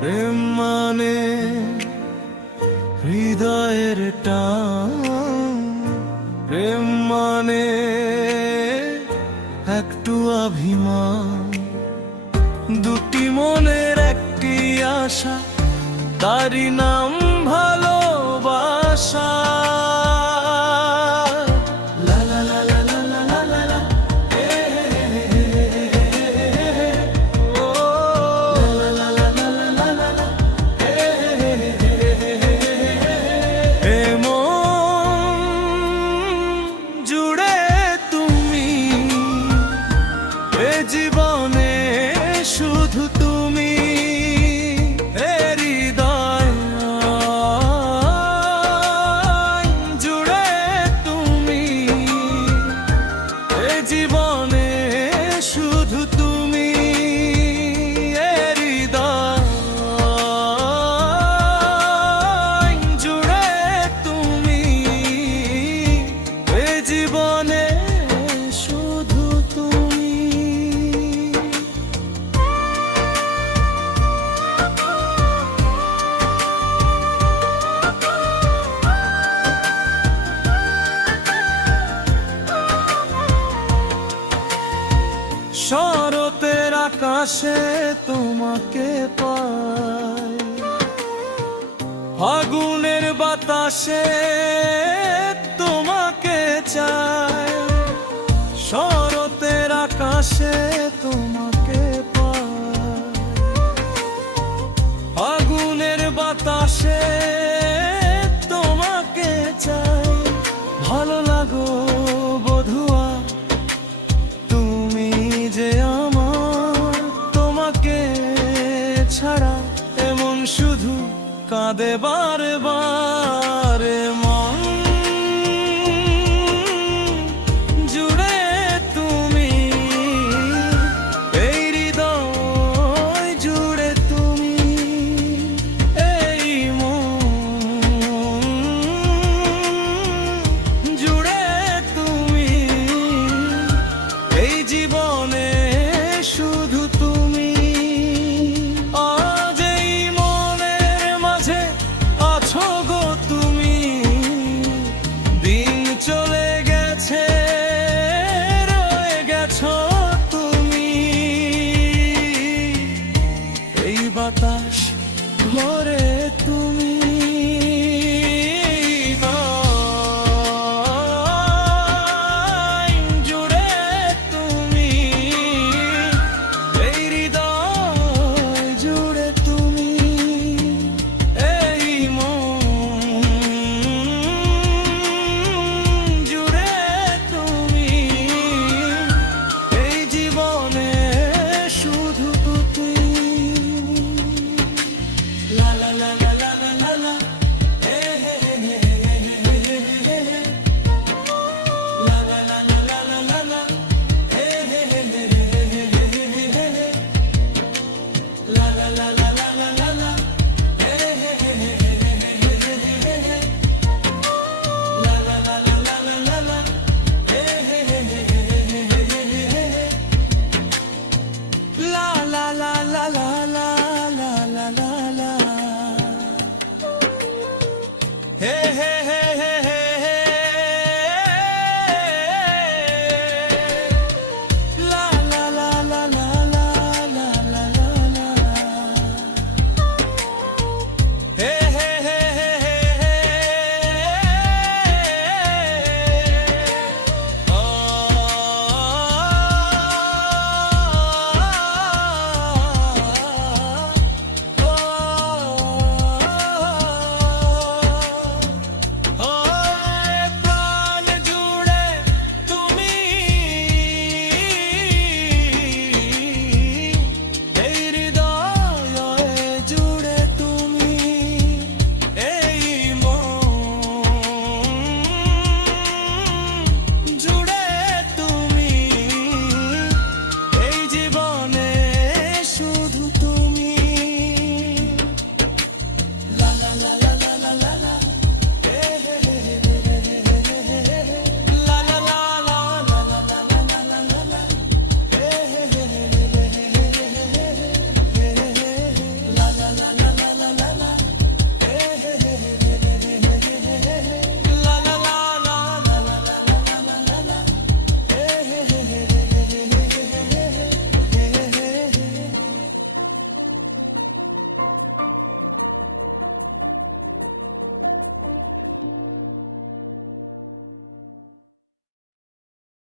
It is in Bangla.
প্রেম মানে হৃদয়ের টান, প্রেম মানে একটু অভিমান, দুটি মনের একটি আশা, তারই নাম ভালোবাসা। জীবনে শুধু তুমি, হৃদয় জুড়ে তুমি, জীবনে শুধু তুমি, হৃদয় জুড়ে তুমি, জীবনে শুধু তুমি। শরতের আকাশে তোমাকে পাই, ফাগুনের বাতাসে তোমাকে চাই, শরতের আকাশে তোমাকে পাই, ফাগুনের বাতাসে তোমাকে চাই। ভালো লাগো বধুয়া তুমি যে আমার, তোমাকে ছাড়া এমন শুধু কাঁদে বারে বারে মন, জুড়ে তুমি, এই হৃদয় জুড়ে তুমি, এই মন জুড়ে তুমি, এই জীবনে শুধু তুমি। আজ এই মনের মাঝে আছো গো তুমি, দিন চলে গেছে রয়ে গেছো তুমি, এই বাতাস ভরে তুমি।